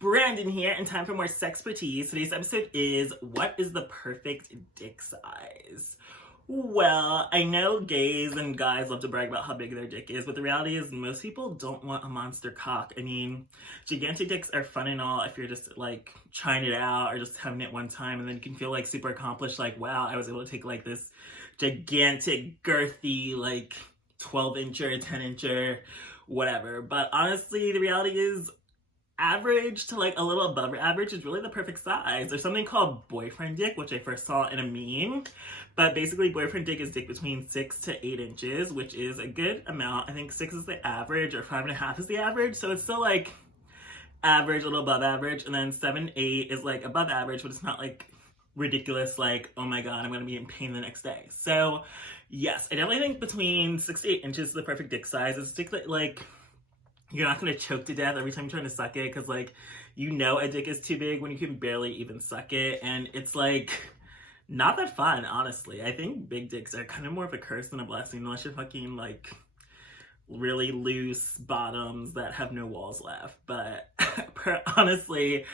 Brandon here, and time for more SexxxPerTease. Today's episode is, what is the perfect dick size? Well, I know gays and guys love to brag about how big their dick is, but the reality is most people don't want a monster cock. I mean, gigantic dicks are fun and all if you're just like trying it out or just having it one time, and then you can feel like super accomplished, like, wow, I was able to take like this gigantic, girthy, like 12-incher, 10-incher, whatever. But honestly, the reality is average to like a little above average is really the perfect size. There's something called boyfriend dick, which I first saw in a meme, but basically boyfriend dick is dick between 6 to 8 inches, which is a good amount. I think 6 is the average, or 5.5 is the average, so it's still like average, a little above average. And then 7, 8 is like above average, but it's not like ridiculous, like, oh my god, I'm gonna be in pain the next day. So yes, I definitely think between 6 to 8 inches is the perfect dick size. It's dick that like you're not going to choke to death every time you're trying to suck it, because, like, you know a dick is too big when you can barely even suck it, and it's, like, not that fun, honestly. I think big dicks are kind of more of a curse than a blessing, unless you're fucking, like, really loose bottoms that have no walls left. But, honestly,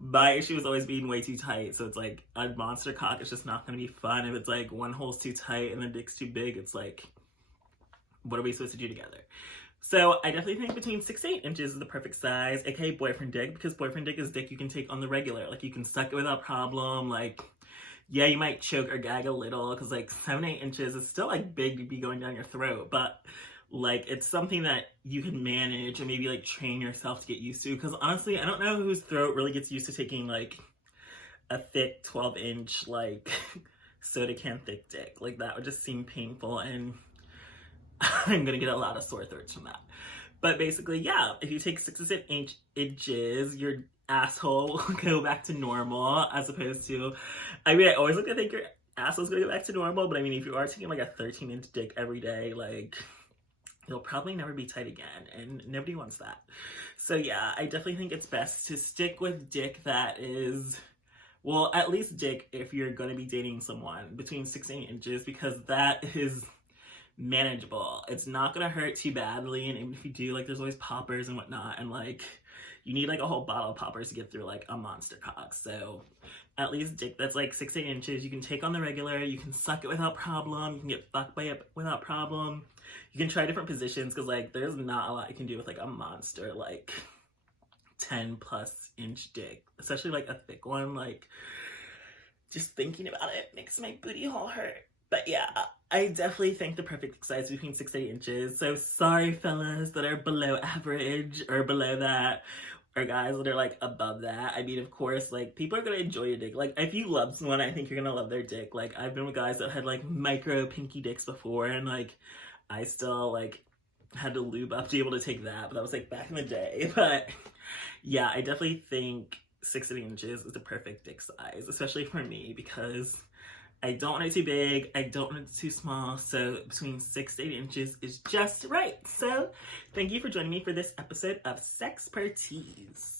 my issue is always being way too tight, so it's, like, a monster cock is just not going to be fun. If it's, like, one hole's too tight and the dick's too big, it's, like, what are we supposed to do together? So I definitely think between 6 to 8 inches is the perfect size, aka boyfriend dick, because boyfriend dick is dick you can take on the regular. Like, you can suck it without problem. Like, yeah, you might choke or gag a little, because like 7 to 8 inches is still like big to be going down your throat, but like it's something that you can manage and maybe like train yourself to get used to, because honestly, I don't know whose throat really gets used to taking like a thick 12-inch like soda can thick dick. Like, that would just seem painful, and I'm gonna get a lot of sore throats from that. But basically, yeah, if you take 6 to 8 inches, your asshole will go back to normal, as opposed to, I mean, I always like to think your asshole's gonna go back to normal, but I mean, if you are taking like a 13-inch dick every day, like, you'll probably never be tight again, and nobody wants that. So yeah, I definitely think it's best to stick with dick that is, well, at least dick if you're gonna be dating someone, between 6 and 8 inches, because that is manageable. It's not gonna hurt too badly, and even if you do, like, there's always poppers and whatnot, and like you need like a whole bottle of poppers to get through like a monster cock. So at least dick that's like 6 to 8 inches you can take on the regular, you can suck it without problem, you can get fucked by it without problem, you can try different positions, because like there's not a lot you can do with like a monster like 10+ inch dick, especially like a thick one. Like, just thinking about it makes my booty hole hurt. But yeah, I definitely think the perfect size between 6 to 8 inches. So sorry, fellas that are below average or below that, or guys that are like above that. I mean, of course, like, people are gonna enjoy your dick. Like, if you love someone, I think you're gonna love their dick. Like, I've been with guys that had like micro pinky dicks before, and like I still like had to lube up to be able to take that, but that was like back in the day. But yeah, I definitely think 6 to 8 inches is the perfect dick size, especially for me, because I don't want it too big, I don't want it too small, so between 6 to 8 inches is just right. So thank you for joining me for this episode of SexxxPerTease.